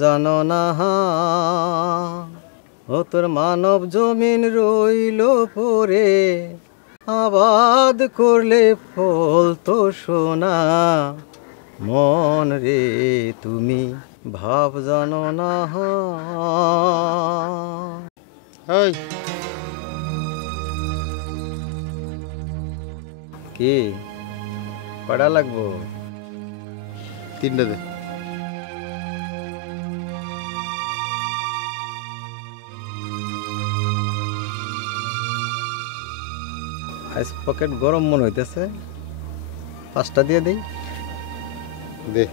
জানো না ও তোর মানব জমিন রইল পরে আবাদ করলে ফল তো সোনা মন রে তুমি ভাব জানো না ওই কি কড়া লাগবো 3টা দে। আইস পকেট গরম মনে হইতেছে 5টা দিয়ে দেই দে।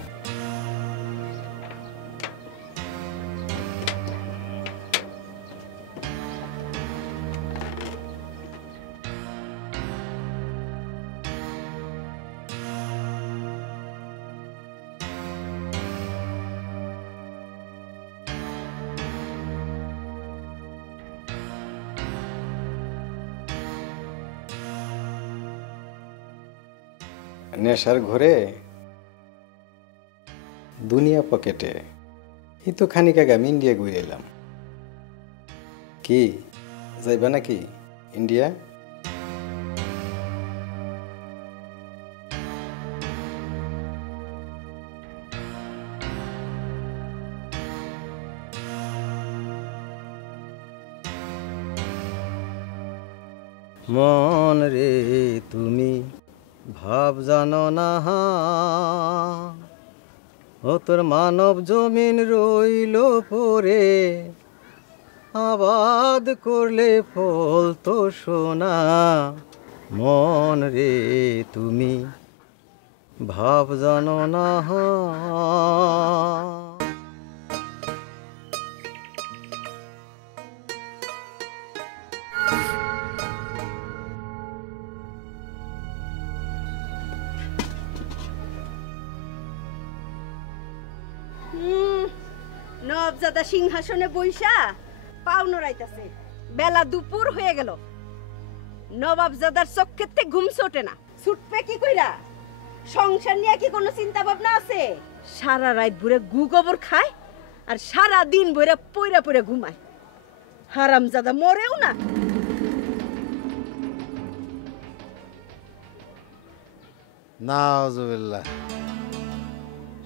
নেশার ঘরে দুনিয়া পকেটে এই তো খানিক আগে আমি ইন্ডিয়া ঘুরে এলাম কি যাইবা নাকি ইন্ডিয়া মন রে তুমি ভাব জানো না ও তোর মানব জমিন রইল পরে আবাদ করলে ফল তো সোনা মন রে তুমি ভাব জানো না নবজাদা সিংহাসনে বইসা পাও নড়াইতাছে বেলা দুপুর হয়ে গেল নবাবজাদার চোখের থেকে ঘুম ছোটে না ছুটবে কি কইরা সংসার নিয়ে কি কোনো চিন্তা ভাবনা আছে সারা রাত ভরে গু গোবর খায় আর সারা দিন ভরে পইরা পইরা ঘুমায় হারামজাদা মরেও না নাউজুবিল্লাহ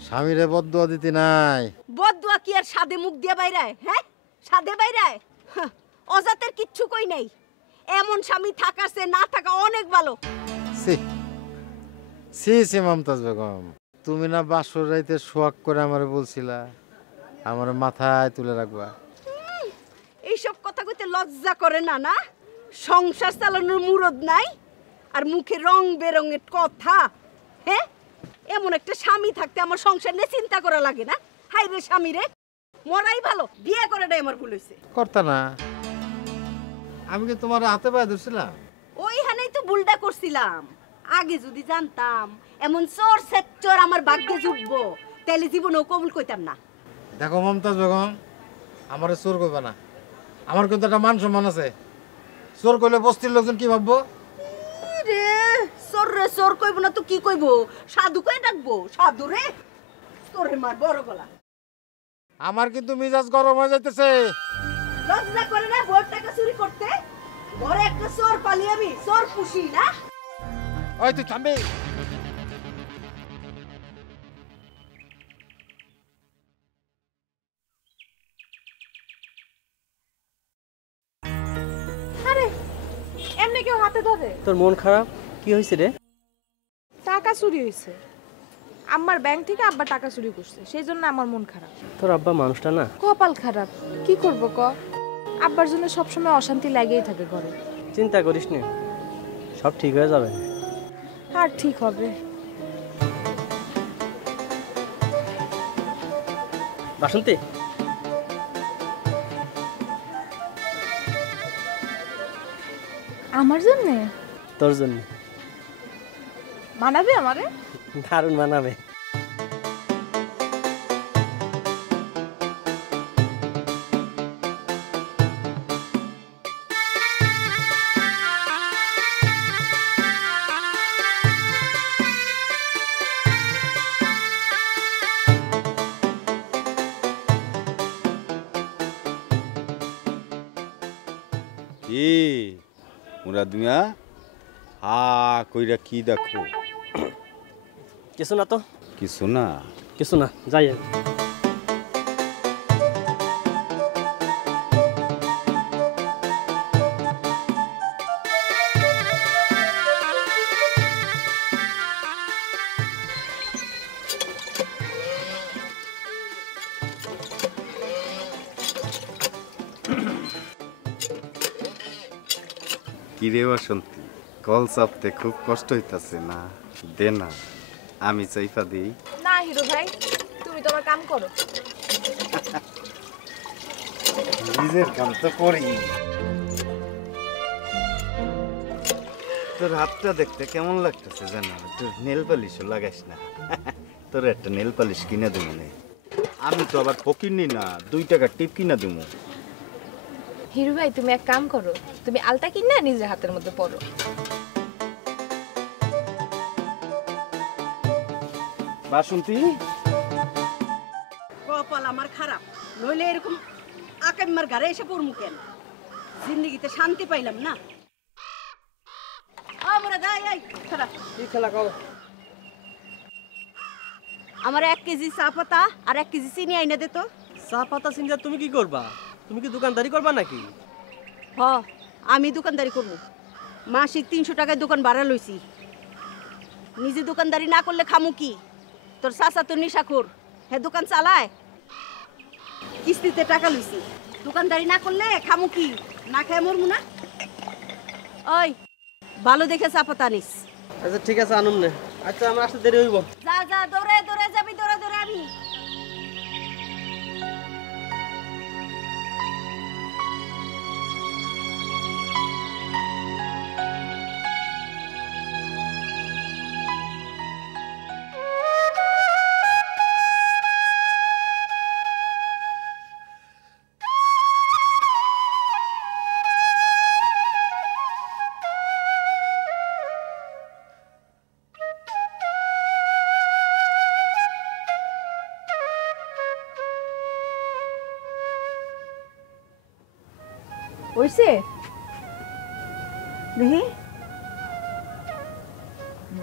স্বামীরে বদদুয়া দিতে নাই বদদুয়া কি আর সাদে মুখ দিয়া বাইরায় হ্যাঁ সাদে বাইরায় অজাতের কিচ্ছু কই নাই এমন স্বামী থাকাছে না থাকা অনেক ভালো সি সি সি মমতাজ বেগম তুমি না বাসর রাইতে শোয়াক করে আমারে বলছিলা আমার মাথায় তুলে রাখবা এইসব কথা কইতে লজ্জা করে না না সংসার চালানোর মুরদ নাই আর মুখে রং বেরঙের কথা হ্যাঁ এমন একটা স্বামী থাকতে আমার সংসার নিয়ে চিন্তা করা লাগে না হাই রে স্বামী রে মরাই ভালো বিয়ে করাটাই আমার ভুল হয়েছে করতা না আমি কি তোমার হাতে পায়ে ধরছিলাম ওইখানেই তো ভুলটা করছিলাম আগে যদি জানতাম এমন চোর সেক্টর আমার ভাগ্যে জুটবো তাহলে জীবনেও কবুল কইতাম না দেখো মমতাজ বেগম আমারে চোর কইবা না আমার কিন্তু একটা মান সম্মান আছে চোর কইলে বস্তির লোকজন কি ভাববো রে চোর কইব না তো কি কইব সাধু কই ডাকবো সাধু রে তোরে মার বড় গলা আমার কিন্তু মিজাজ গরম হয়ে যাইতেছে লজ্জা করে না ভোট টাকা চুরি করতে ঘরে একটা চোর পালি আমি চোর পুষি না ওই তুই থামবি আরে এমনি কেউ হাতে ধরে তোর মন খারাপ কি হয়েছে রে টাকা চুরি হয়েছে আমার ব্যাংক থেকে আব্বা টাকা চুরি করছে সেই জন্য আমার মন খারাপ তোর আব্বা মানুষটা না কপাল খারাপ কি করব ক আব্বার জন্য সবসময় অশান্তি লাগেই থাকে ঘরে চিন্তা করিস না সব ঠিক হয়ে যাবে আর ঠিক হবে বাসন্তী আমার জন্য তোর জন্য মানাবে আমারে দারুণ মানাবে কি মুরাদ মিয়া হা কইরা কি দেখো? কিছু না তো, কিছু না। কিছু না, যাই। কিরে বাসন্তী, কল চাপতে খুব কষ্ট হইতাছে না? দে না, আমি চাইপা দিই। না হিরো ভাই, তুমি তোমার কাম করো। নিজের কাম তো করি। তোর হাতটা দেখতে কেমন লাগতেছে জানো? তোর নেল পালিশও লাগাইস না। তোর একটা নেল পালিশ কিনে দেবো না। আমি তো আবার ফকিরনি না, 2 টাকা টিপ কিনা দেবো। হিরো ভাই তুমি এক কাম করো, তুমি আলতা কিনা নিজের হাতের মধ্যে পরো। বাসন্তী, কপাল আমার খারাপ, নইলে এরকম আকাম্মার ঘরে এসে পড়মু কেন? জিন্দেগিতে শান্তি পাইলাম না। আমরা যাই আই খারাপ কি খেলা কও? আমার 1 কেজি চা পাতা আর 1 কেজি চিনি আইনা দে তো। চা পাতা চিন্তা তুমি কি করবা? তুমি কি দোকানদারি করবা নাকি? হ, আমি দোকানদারি করব। মাসিক 300 টাকায় দোকান ভাড়া লইছি। নিজে দোকানদারি না করলে খামু কি? তোর চাচা তো নেশাখোর, হ্যাঁ দোকান চালায়, কিস্তিতে টাকা লইছি। দোকানদারি না করলে খামু কি? না খায় মরমু না। ওই ভালো দেখে চা পাতা নিস। আচ্ছা ঠিক আছে, আনুম নে। আচ্ছা আমার আসতে দেরি হইব। যা যা, দৌড়ে দৌড়ে যাবি, দৌড়ে দৌড়ে আমি। ওইছে দেখি,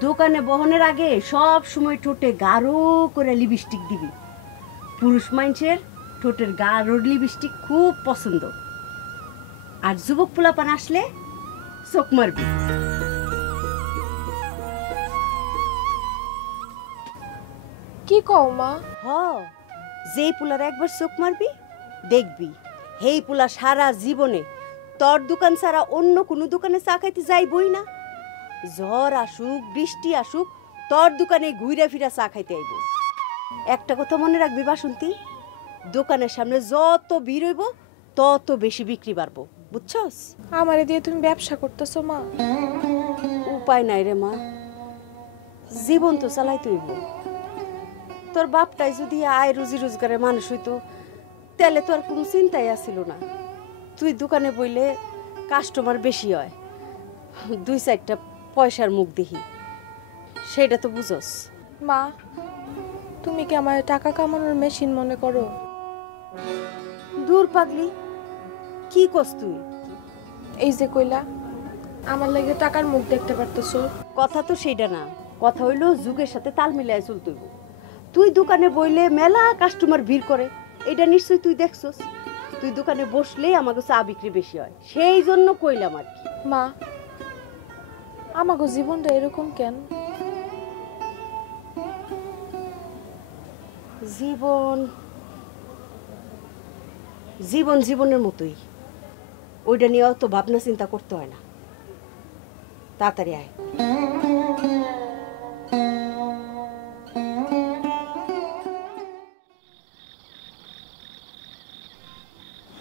দোকানে বহনের আগে সব সময় ঠোঁটে গাঢ় করে লিপস্টিক দিবি। পুরুষ মানুষের ঠোঁটের গাঢ় লিপস্টিক খুব পছন্দ। আর যুবক পোলাপান আসলে চোখ মারবি। কি কও মা? হ, যেই পোলার একবার চোখ মারবি দেখবি হেই পোলা সারা জীবনে তোর দোকান ছাড়া অন্য কোনো দোকানে চা খাইতে যাইবই না। ঝড় আসুক বৃষ্টি আসুক তোর দোকানে ঘুরে ফিরা চা খাইতে আইব। একটা কথা মনে রাখবি বাসন্তী, দোকানের সামনে যত ভিড় হইব তত বেশি বিক্রি বাড়বো, বুঝছস? আমারে দিয়ে তুমি ব্যবসা করতেছো মা? উপায় নাই রে মা, জীবন তো চালাইতে হইব। তোর বাপটাই যদি আয় রুজি রোজগারের মানুষ হইতো তাহলে তো আর কোনো চিন্তাই আসিল না। তুই দোকানে বইলে কাস্টমার বেশি হয়, 2-4টা পয়সার মুখ দেখি, সেটা তো বুঝস। মা তুমি কি আমার টাকা কামানোর মেশিন মনে করো? দূর পাগলি, কি কস তুই? এই যে কইলা আমার লাগে টাকার মুখ দেখতে পারতেছো, কথা তো সেইটা না, কথা হইলো যুগের সাথে তাল মিলাই চলতে হইব। তুই দোকানে বইলে মেলা কাস্টমার ভিড় করে, এটা নিশ্চয়ই তুই দেখছস। তুই দোকানে বসলে আমাকে চা বিক্রি বেশি হয়, সেই জন্য কইলাম আর কি। মা আমাগো জীবনটা এরকম কেন? জীবন জীবন জীবনের মতোই, ওইটা নিয়ে অত ভাবনা চিন্তা করতে হয় না। তাড়াতাড়ি আয়।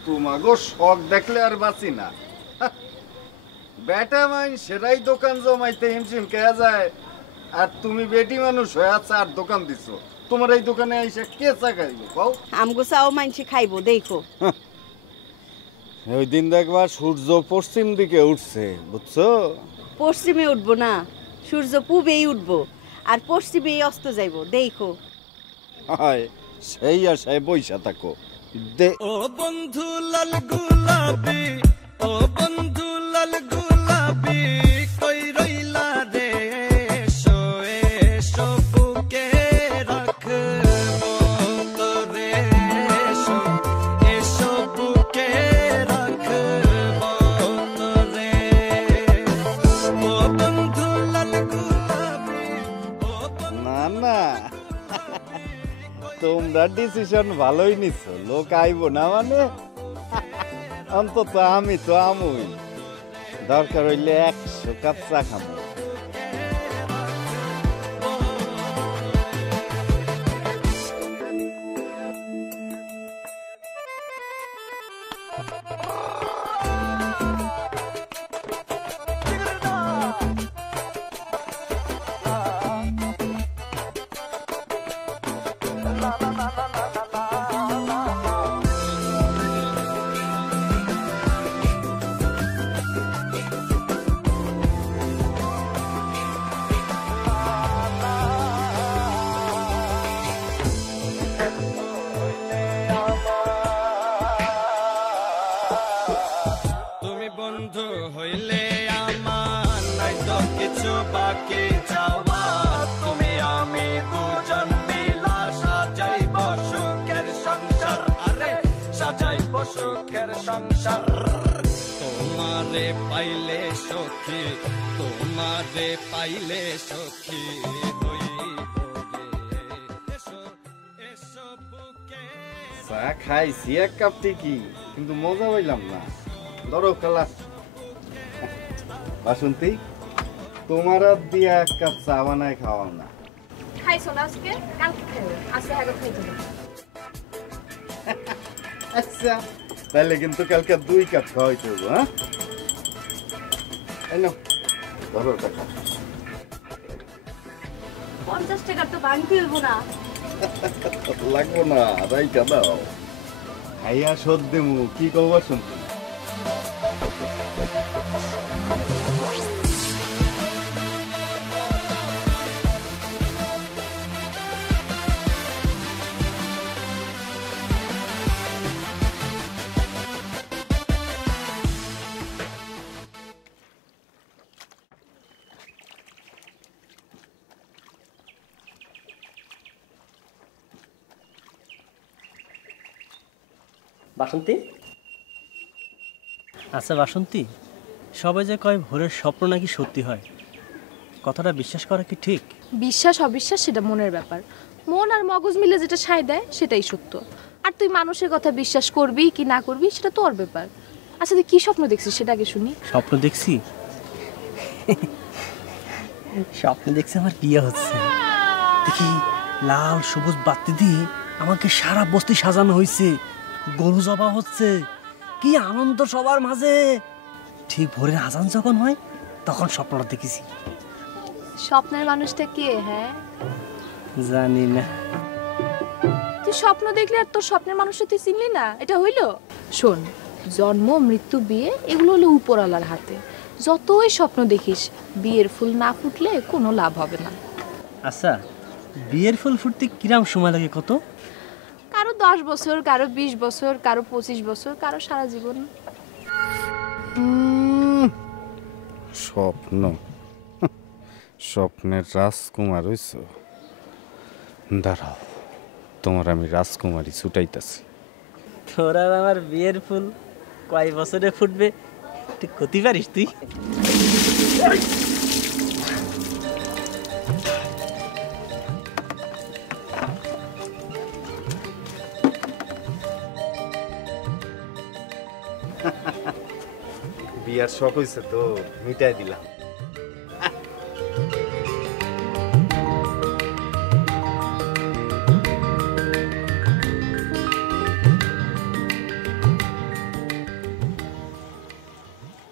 তোমাগো শখ দেখলে আর বাঁচি না। বেটা মাইন সেটাই দোকান জমাইতে হিমশিম খেয়া যায়, আর তুমি বেটি মানুষ হয়ে আছে আর দোকান দিছো। তোমার এই দোকানে এসে কে চা খাইবো কও? আমগো চাও মানছি খাইবো, দেখো। ওই দিন দেখবা সূর্য পশ্চিম দিকে উঠছে, বুঝছো? পশ্চিমে উঠবো না, সূর্য পূবেই উঠবো আর পশ্চিমেই অস্ত যাইবো, দেখো। হয় সেই আশায় বইসা থাকো। ও বন্ধু লাল গোলাপি, ও বন্ধু তোমরা ডিসিশন ভালোই নিছো, লোক আইবো না মানে অন্তত আমি তো আমুই, দরকার হইলে 100 কাপ চা খাবো। বন্ধু হইলে আমার নাই তো কিছু বাকি যাওয়া, তুমি আমি দুজন মিলা সাজাইব সুখের সংসার, আরে সাজাইব সুখের সংসার। তোমারে পাইলে সখী, তোমারে পাইলে সখী চা খাইছি 1 কাপ ঠিকই, কিন্তু মজা পাইলাম না। ধরো খালা বাসন্তী, তোমার হাত দিয়ে 1 কাপ চা বানায় খাওয়াও না। খাইছো না আজকে? কালকে খাইবে, আজকে আগে খাইতে হবে। আচ্ছা তাহলে কিন্তু কালকে 2 কাপ খাওয়াইতে হবে। হ্যাঁ এই নাও ধরো টাকা। 50 টাকা তো ভাঙতে হইব না। লাগবো না, রাইখা দাও। খাইয়া শোধ দেবো, কি কব শুনতে। বাসন্তী, আচ্ছা বাসন্তী, সবাই যে কয় ভোরের স্বপ্ন নাকি সত্যি হয়, কথাটা বিশ্বাস করা কি ঠিক? বিশ্বাস অবিশ্বাস সেটা মনের ব্যাপার। মন আর মগজ মিলে যেটা সায় দেয় সেটাই সত্য। আর তুই মানুষের কথা বিশ্বাস করবি কি না করবি সেটা তোর ব্যাপার। আচ্ছা তুই কি স্বপ্ন দেখছিস সেটা আগে শুনি। স্বপ্ন দেখছি, স্বপ্ন দেখছি আমার বিয়ে হচ্ছে। দেখি লাল সবুজ বাতি দিয়ে আমাকে সারা বস্তি সাজানো হয়েছে, গরু জবা হচ্ছে, কি আনন্দ সবার মাঝে। ঠিক ভোরের আজান যখন হয় তখন স্বপ্নটা দেখেছি। স্বপ্নের মানুষটা কে? হ্যাঁ জানি না। তুই স্বপ্ন দেখলি আর তোর স্বপ্নের মানুষটা তুই চিনলি না, এটা হইলো? শোন, জন্ম মৃত্যু বিয়ে এগুলো হলো উপরওয়ালার হাতে। যতই স্বপ্ন দেখিস বিয়ের ফুল না ফুটলে কোনো লাভ হবে না। আচ্ছা বিয়ের ফুল ফুটতে কিরাম সময় লাগে কত? কারো 10 বছর, কারো 20 বছর, কারো 25 বছর, কারো সারা জীবন। স্বপ্ন, স্বপ্নের রাজকুমার হইছ। দাঁড়াও, তোমার আমি রাজকুমারী ছুটাইতেছি। তোর আর আমার বিয়ের ফুল কয় বছরে ফুটবে ঠিক করতে পারিস তুই? বিয়ার শখ হয়েছে তো মিটাই দিলাম।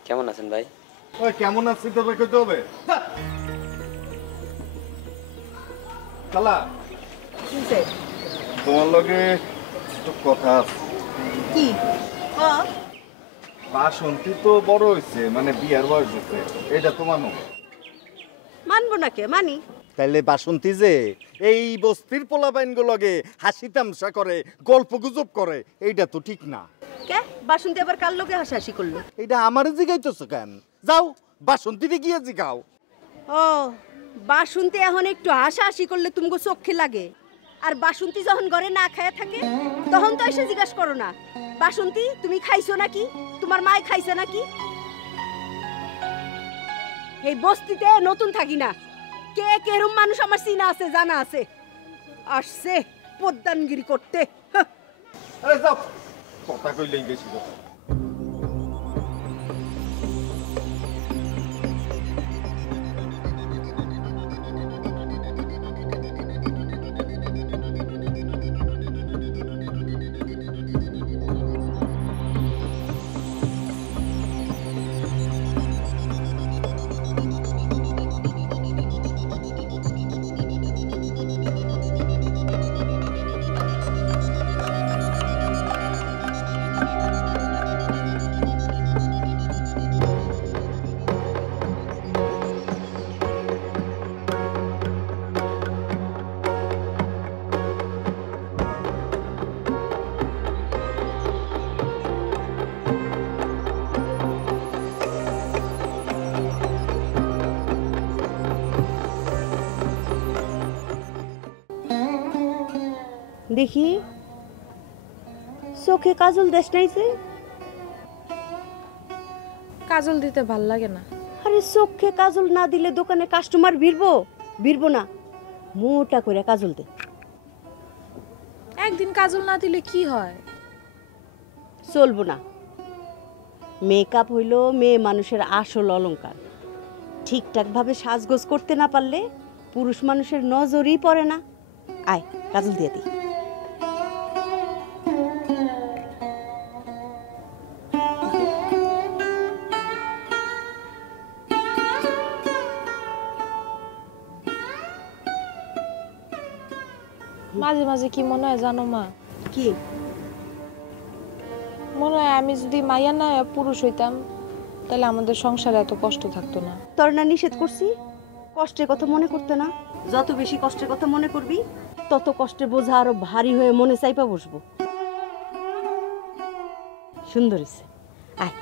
কেমন আছেন ভাই? ওই কেমন আছি তোকে কইতে হবে? খালা, তোমার লগে একটু কথা আছে। কি? বাসন্তী তো বড় হয়েছে, মানে বিয়ার বয়স হয়েছে, এটা তো মানো? মানবো না কে? মানি। তাইলে বাসন্তী যে এই বস্তির পোলাপাইনগুলো লগে হাসি তামসা করে, গল্প গুজব করে, এইটা তো ঠিক না। কে? বাসন্তী আবার কার লোকে হাসাহাসি করলো? এইটা আমারে জিগাইতেছো কেন? যাও বাসন্তীরে গিয়ে জিগাও। ও, বাসন্তী এখন একটু হাসাহাসি করলে তুমগো চোখে লাগে, আর বাসন্তী যখন ঘরে না খায়া থাকে তখন তো এসে জিজ্ঞাসা করো না, বাসন্তী তুমি খাইছো নাকি, তোমার মায় খাইছে নাকি? এই বস্তিতে নতুন থাকি না, কে কেরম মানুষ আমার চিনা আছে জানা আছে। আসছে পদ্দানগিরি করতে। হ্যাঁ। আরে যাও, কথা কইলেই বেশি কথা। দেখি চোখে কাজল দেশ নাইছে। কাজল দিতে ভাল লাগে না। আরে চোখে কাজল না দিলে দোকানে কাস্টমার ভিড়বো না। মোটা করে কাজল দে। একদিন কাজল না দিলে কি হয়? চলবো না। মেকআপ হইল মেয়ে মানুষের আসল অলংকার। ঠিকঠাক ভাবে সাজগোজ করতে না পারলে পুরুষ মানুষের নজরই পড়ে না। আয় কাজল দিয়ে দি। মাঝে মাঝে কি মনে হয় জানো মা? কি মনে হয় আমি যদি মাইয়া না পুরুষ হইতাম তাহলে আমাদের সংসারে এত কষ্ট থাকতো না। তোর না নিষেধ করছি কষ্টের কথা মনে করতে না? যত বেশি কষ্টের কথা মনে করবি তত কষ্টের বোঝা আরো ভারী হয়ে মনে চাইপা বসবো। সুন্দর হইছে, আয়।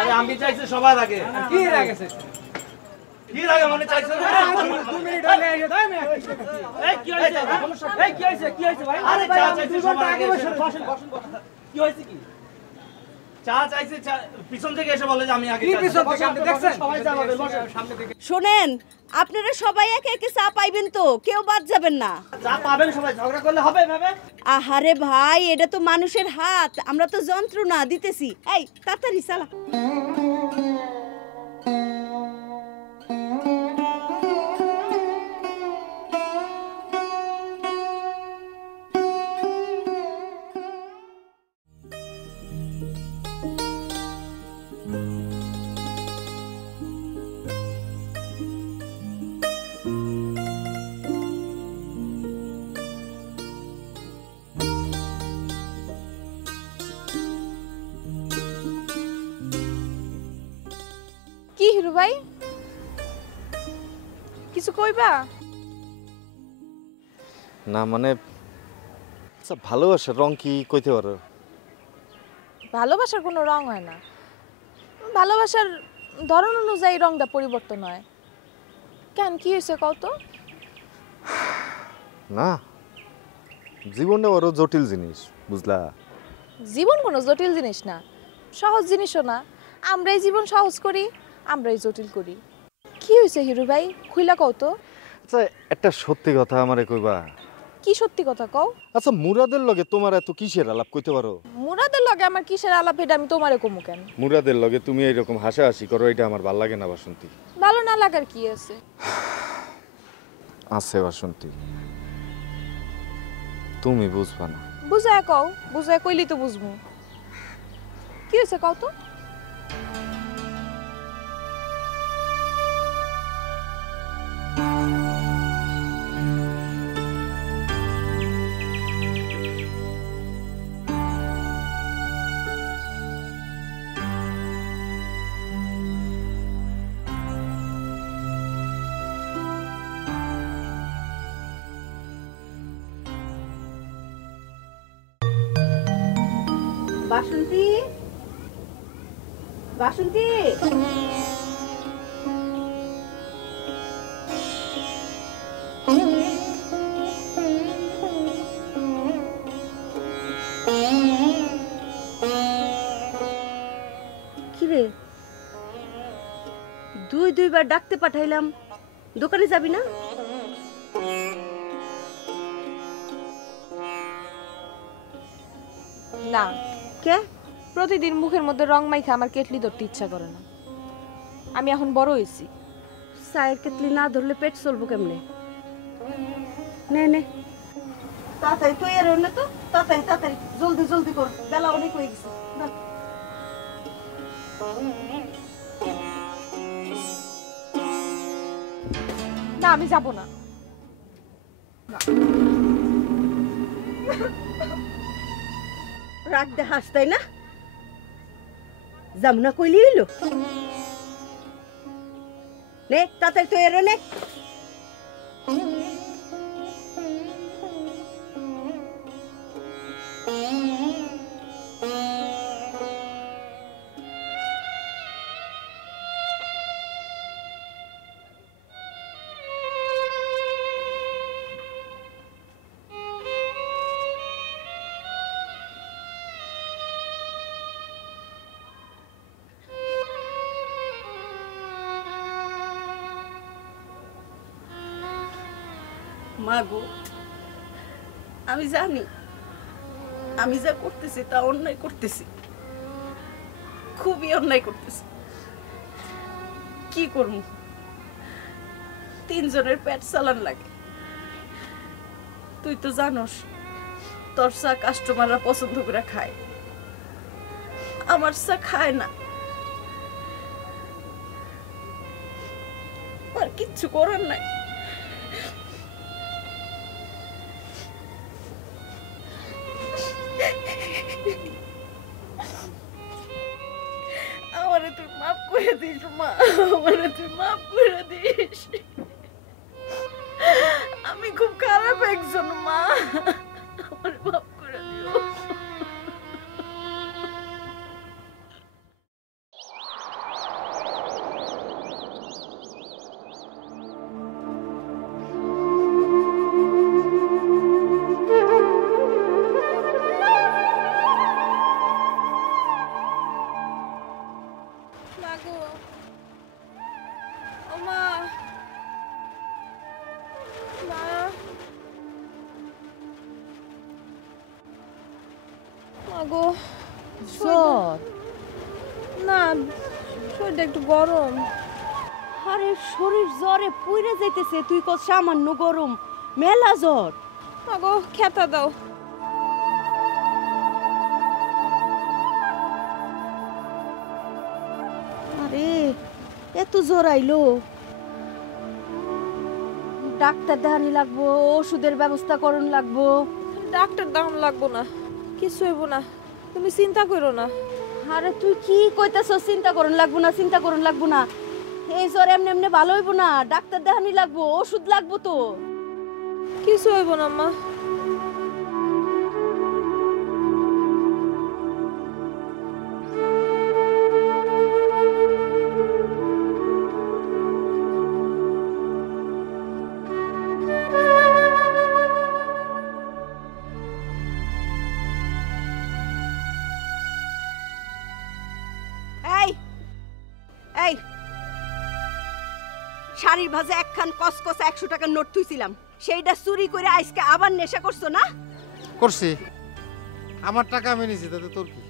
আরে আমি চাইছি সবার আগে। কি লাগেছে? কি লাগে মনে চাইছো? 2 মিনিট হলে এসে দাও আমি। এই কি হইছে? এই কি হইছে? কি হইছে ভাই? আরে চা চাইছি সবার আগে। বসেন। কি হইছে কি? চা চাইছি, পিছন থেকে এসে বলে যে আমি আগে। কি পিছন থেকে? আপনি দেখছেন? সবাই চা পাবে, বসেন সামনে থেকে। শোনেন, আপনারা সবাই একে একে চা পাইবেন তো, কেউ বাদ যাবেন না। চা পাবেন সবাই, ঝগড়া করলে হবে ভাবে? আহারে ভাই, এটা তো মানুষের হাত, আমরা তো যন্ত্র না, দিতেছি। এই তাড়াতাড়ি চালা। কি হিরু ভাই, কিছু কইবা? না মানে আচ্ছা, ভালোবাসার রং কি কইতে পারো? ভালোবাসার কোনো রং হয় না, ভালোবাসার ধরন অনুযায়ী রংটা পরিবর্তন হয়। কেন, কি হয়েছে কও তো? না, জীবনটা বড় জটিল জিনিস, বুঝলা? জীবন কোনো জটিল জিনিস না, সহজ জিনিসও না। আমরাই জীবন সহজ করি, আমরাই জটিল করি। কি হয়েছে হিরু ভাই, খুইলা কও তো? আচ্ছা, একটা সত্যি কথা আমারে কইবা? কি সত্যি কথা কও? আচ্ছা, মুরাদের লগে তোমার এত কিসের আলাপ কইতে পারো? মুরাদের লগে আমার কিসের আলাপ, এটা আমি তোমারে কমু কেন? মুরাদের লগে তুমি এইরকম হাসাহাসি করো, এটা আমার ভাল লাগে না বাসন্তী। ভালো না লাগার কি আছে? আছে বাসন্তী, তুমি বুঝবা না। বুঝায় কও, বুঝায় কইলি তো বুঝবো। কি হয়েছে কও তো? বাসন্তী, বাসন্তী, দুইবার ডাকতে পাঠাইলাম, দোকানে যাবি না? না, কে? প্রতিদিন মুখের মধ্যে রং মাইখা আমার কেটলি ধরতে ইচ্ছা করে না। আমি এখন বড় হয়েছি। চায়ের কেটলি না ধরলে পেট চলবো কেমনে? নে নে তাড়াতাড়ি তুই এর না তো, তাড়াতাড়ি তাড়াতাড়ি জলদি জলদি কর, বেলা অনেক হয়ে গেছে। না, আমি যাব না। রাগ দে হাস, তাই না? যাম না কইলি হইলো। নে তাড়াতাড়ি তুই এর নে। মাগো, আমি জানি আমি যা করতেছি তা অন্যায় করতেছি, খুবই অন্যায় করতেছি। কি করব, তিনজনের পেট চালান লাগে। তুই তো জানোস তোর চা কাস্টমাররা পছন্দ করে খায়, আমার চা খায় না। আর কিচ্ছু করার নাই। আমারে তুই মাফ করে দিস মা, আমারে তুই মাফ করে দিস। আমি খুব খারাপ একজন মা, আমারে মাফ করে দিও। জ্বর না, শরীরটা একটু গরম। আরে শরীর জ্বরে পুইরে যাইতেছে, তুই কত সামান্য গরম, মেলা জ্বর। মাগো খেতা দাও। আরে এত জ্বর আইলো, ডাক্তার দেখানি লাগবো, ওষুধের ব্যবস্থা করন লাগবো। ডাক্তার দেখান লাগবো না, কিছু হইব না, তুমি চিন্তা করো না। আরে তুই কি কইতাছ? চিন্তা করন লাগবো না, চিন্তা করন লাগবো না। এই জ্বর এমনি এমনি ভালো হইব না, ডাক্তার দেখানি লাগবো, ওষুধ লাগবো তো। কিছু হইব না মা। এই শাড়ির ভাজে একখান কসকস 100 টাকার নোট তুইছিলাম, সেইটা চুরি করে আজকে আবার নেশা করছো না? করছি, আমার টাকা আমি নিছি, তাতে তোর কি?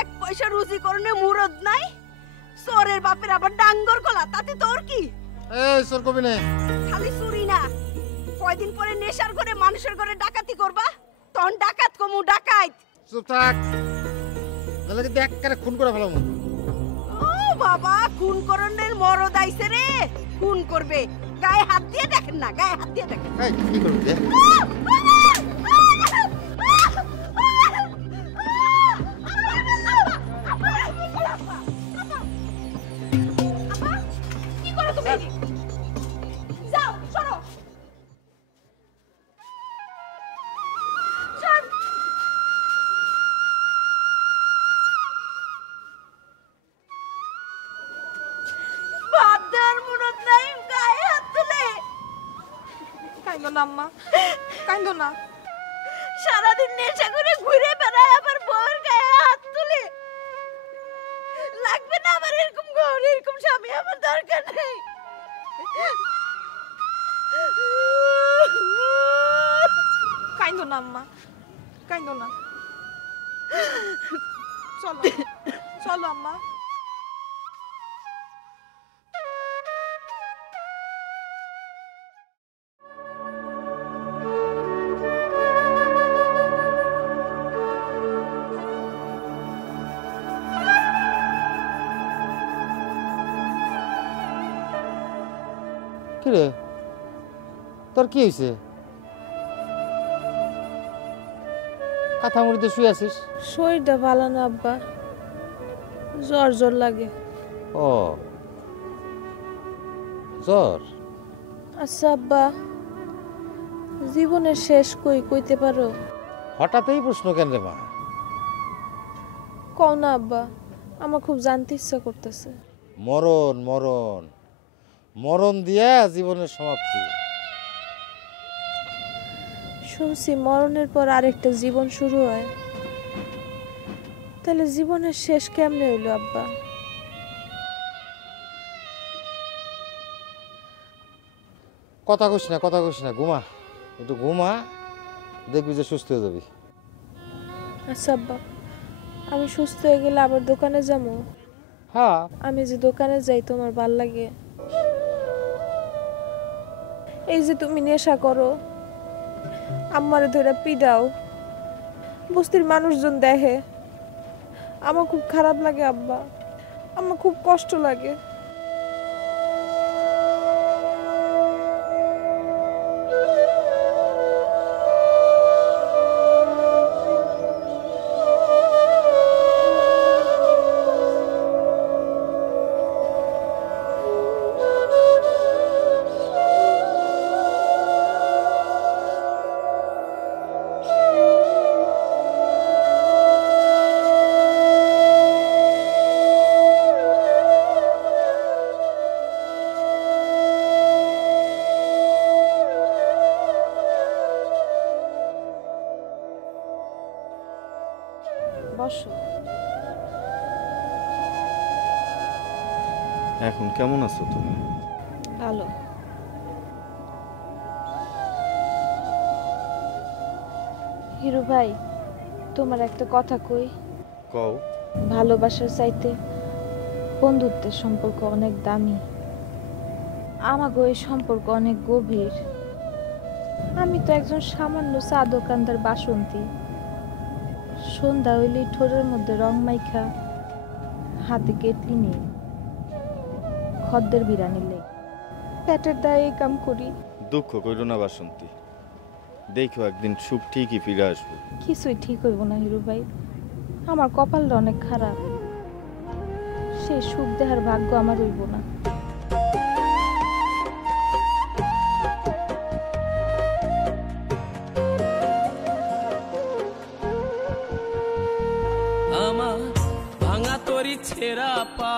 এক পয়সা রুজি করনে মুরদ নাই, চোরের বাপের আবার ডাঙ্গর গলা, তাতে তোর কি? এই চোর কবি না, খালি চুরি না, কয়দিন পরে নেশার ঘরে মানুষের ঘরে ডাকাতি করবা, তখন ডাকাত কমু ডাকাত। চুপ থাক, তাহলে কিন্তু একবারে খুন করে ফেলাম। ও বাবা, খুন করনের মরদ আইছে রে, খুন করবে, গায়ে হাত দিয়ে দেখেন না, গায়ে হাত দিয়ে দেখেন। এই কি করবি রে? কি করো তুমি? যাও, সরো। সর। বাদার মুরদ নাই, গায়ে হাত তুলে। কাইন্দো না আম্মা, কাইন্দো না। সারাদিন নেশা করে ঘুরে বেড়ায়, আবার বউয়ের গায়ে হাত তুলে। লাগবে না আমার এরকম জীবন এরকম স্বামী আমার দরকার নেই। কাইন্দো না আম্মা, কাইন্দো না। চলো চলো আম্মা। কিরে তোর কি হয়েছে? কাঁথা মুড়িতে শুয়ে আছিস? শরীরটা ভালো না আব্বা, জ্বর জ্বর লাগে। ও জ্বর? আচ্ছা আব্বা, জীবনের শেষ কইতে পারো? হঠাৎ এই প্রশ্ন কেন রে মা? কও না আব্বা, আমার খুব জানতে ইচ্ছা করতেছে। মরণ মরণ মরণ দিয়া জীবনের সমাপ্তি। শুনছি মরণের পর আরেকটা জীবন শুরু হয়, তাহলে জীবনের শেষ কেমনে হইলো আব্বা? কথা কইস না, ঘুমা, একটু ঘুমা, দেখবি যে সুস্থ হয়ে যাবি। আচ্ছা আব্বা, আমি সুস্থ হয়ে গেলে আবার দোকানে যাবো? হ্যাঁ, আমি যে দোকানে যাই তোমার ভাল লাগে? এই যে তুমি নেশা করো, আমারে ধরে পিডাও, বস্তির মানুষজন দেখে, আমার খুব খারাপ লাগে আব্বা, আমার খুব কষ্ট লাগে। বসো। এখন কেমন আছো তুমি? ভালো। হিরু ভাই, তোমার একটা কথা কই। কও। ভালোবাসার চাইতে বন্ধুত্বের সম্পর্ক অনেক দামি। আমাগো এই সম্পর্ক অনেক গভীর। আমি তো একজন সামান্য চা দোকানদার বাসন্তী। সন্ধ্যা হইলেই ঠোঁটের মধ্যে রং মাইখা, হাতে কেটলি নিয়ে খদ্দের বিরানি লেগ, পেটের দায়ে এই কাম করি। দুঃখ কইরো না বাসন্তী, দেখো একদিন সুখ ঠিকই ফিরে আসবে। কিছুই ঠিক হইব না হিরু ভাই, আমার কপালটা অনেক খারাপ। সেই সুখ দেহার ভাগ্য আমার হইব না। আমার ভাঙা তরি ছেঁড়া পা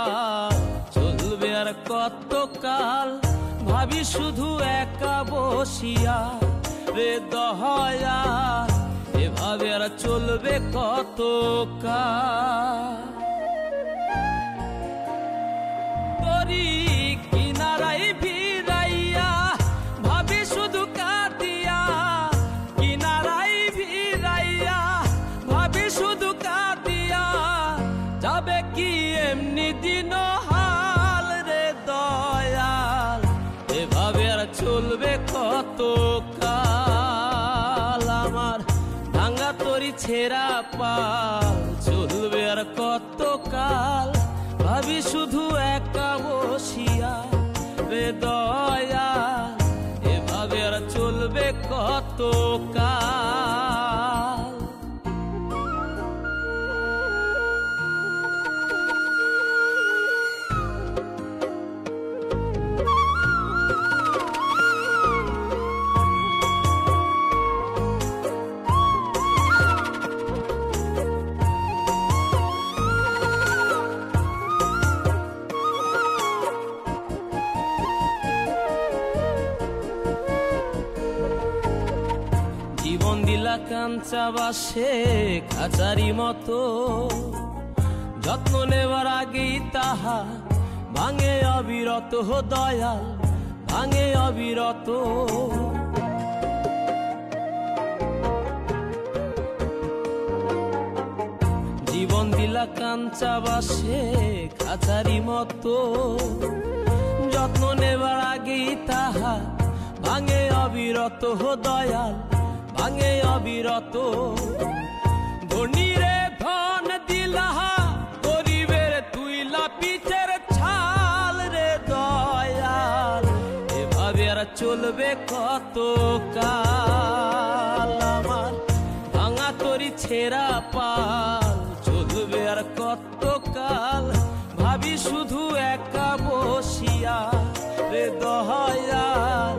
চলবে আর কত কাল, ভাবি শুধু একা বসিয়া রে দহয়া, এভাবে আর চলবে কত কাল। তরি কিনারাই ভিড়াইয়া ভাবি শুধু কাঁদিয়া, কিনারাই ভিড়াইয়া ভাবি শুধু কাঁদিয়া, যাবে কি এমনি দিন হাল রে দয়াল, এভাবে আর চলবে কত কাল। আমার ভাঙা তরি ছেঁড়া পাল চলবে আর কত কাল, ভাবি শুধু একা বসিয়া রে দয়াল, এভাবে আর চলবে কত কাল। জীবন দিলা কাঞ্চা বাসে খাঁচারি মতো, যত্ন নেবার আগেই তাহা ভাঙে অবিরত দয়াল ভাঙে অবিরত। জীবন দিলা কাঞ্চা বাসে খাঁচারি মতো, যত্ন নেবার আগেই তাহা ভাঙে অবিরত দয়াল ভাঙে অবিরত। ধনীরে ধন দিলা গরিবের তুইলা পিঠের ছাল রে দয়াল, এভাবে আর চলবে কত কাল। আমার ভাঙা তরি ছেঁড়া পাল চলবে আর কত কাল, ভাবি শুধু একা বসিয়া রে দয়াল,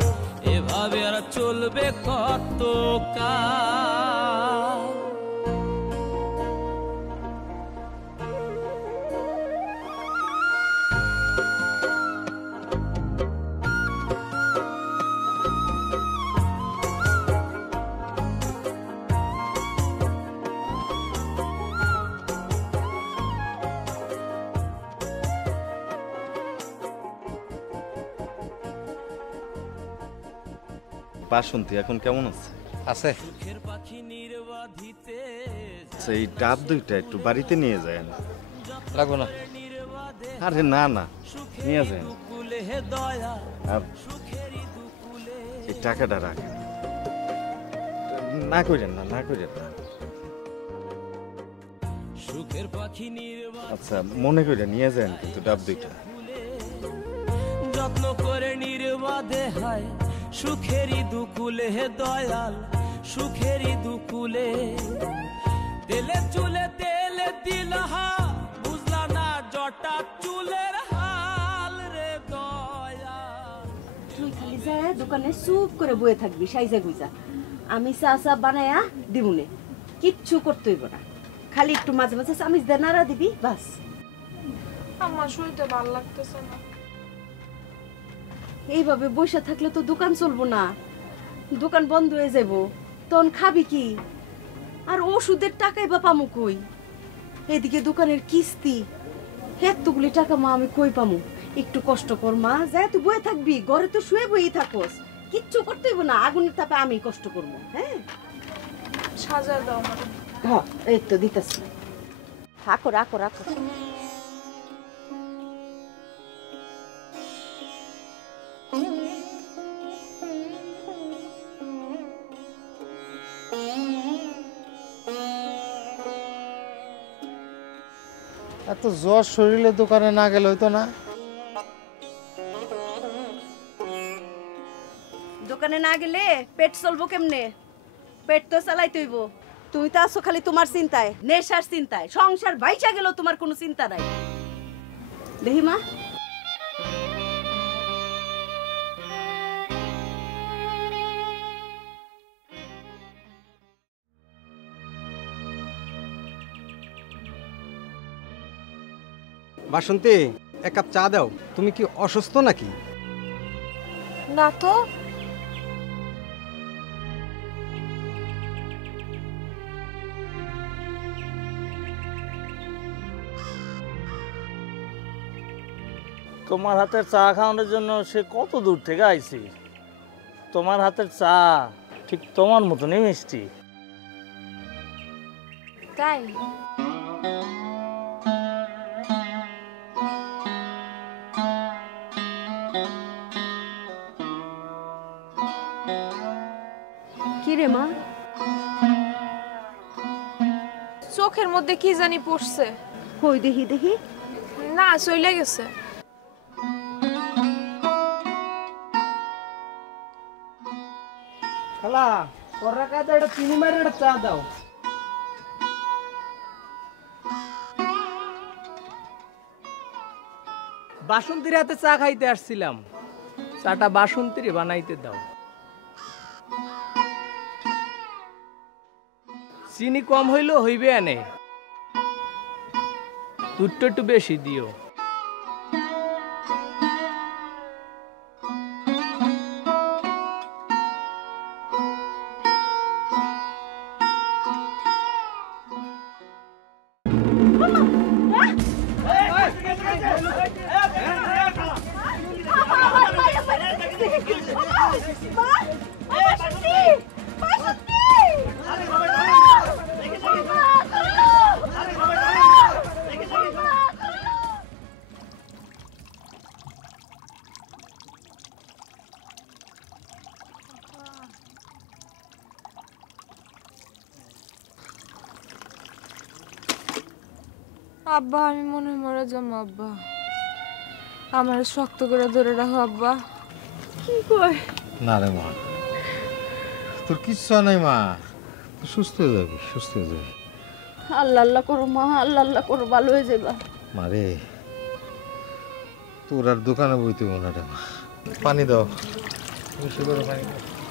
এভাবে আর চলবে কত কাল। বাসন্তী এখন কেমন আছে? আছে। আচ্ছা, এই ডাব দুইটা একটু বাড়িতে নিয়ে যায় না? লাগবো না। আরে না না, নিয়ে যায় আর এই টাকাটা রাখেন। না করেন না, না করেন না। আচ্ছা, মনে করে নিয়ে যান কিন্তু ডাব দুইটা। যত্ন করে নির্বাধে হয় সুখেরই দুকুলে হে দয়াল সুখেরই দুকুলে। তেলে চুলে তেলে দিলহা বুঝলা না জটা চুলের হাল রে দয়াল। তুই খালি যায় দোকানে চুপ করে বয়ে থাকবি সাইজা গুইজা, আমি চা চা বানায়া দিবুনে, কিচ্ছু করতে হইব না। খালি একটু মাঝে মাঝে চামিচ দিয়ে নাড়া দিবি বাস। আমার শরীরটা ভালো লাগতেছে না। এইভাবে বসে থাকলে তো দোকান চলবো না, দোকান বন্ধ হয়ে যাব, তখন খাবি কি? আর ওষুধের টাকাই বা পামু কই? এদিকে দোকানের কিস্তি, এতগুলি টাকা মা আমি কই পামু? একটু কষ্ট কর মা, যায় তুই বয়ে থাকবি, ঘরে তো শুয়ে বই থাকোস, কিচ্ছু করতে হইব না, আগুনের তাপে আমি কষ্ট করবো। হ্যাঁ সাজা দাও আমার। হ্যাঁ এই তো দিতেছি, রাখো রাখো রাখো। এত জ্বর শরীরে দোকানে না গেলে হইতো না? দোকানে না গেলে পেট চলবো কেমনে? পেট তো চালাইতে হইব। তুমি তো আছো খালি তোমার চিন্তায়, নেশার চিন্তায়, সংসার বাইচা গেল তোমার কোনো চিন্তা নাই। দেখি মা, বাসন্তী, এক কাপ চা দাও। তুমি কি অসুস্থ নাকি? না তো। তোমার হাতের চা খাওয়ানোর জন্য সে কত দূর থেকে আইছি। তোমার হাতের চা ঠিক তোমার মতনই মিষ্টি। তাই? কি রে মা? চোখের মধ্যে কি জানি পড়ছে। কই দেখি দেখি। না, চলে গেছে। খালা তোরা কাছে একটা চিনি মারি একটা চা দাও। বাসন্তীর হাতে চা খাইতে আসছিলাম, চাটা বাসন্তীর বানাইতে দাও। চিনি কম হইলেও হইবে আনে, দুধটা একটু বেশি দিও। আব্বা আমি মনে হয় মরে যাবো আব্বা আমার শক্ত করে ধরে রাখো আব্বা কি কয় না রে মা তোর কিচ্ছু নাই মা তুই সুস্থ হয়ে যাবি সুস্থ হয়ে যাবি আল্লাহ আল্লাহ করো মা আল্লাহ আল্লাহ করো ভালো হয়ে যাবা মারে তোর আর দোকানে বইতে মনে রে মা পানি দাও বেশি করে পানি দাও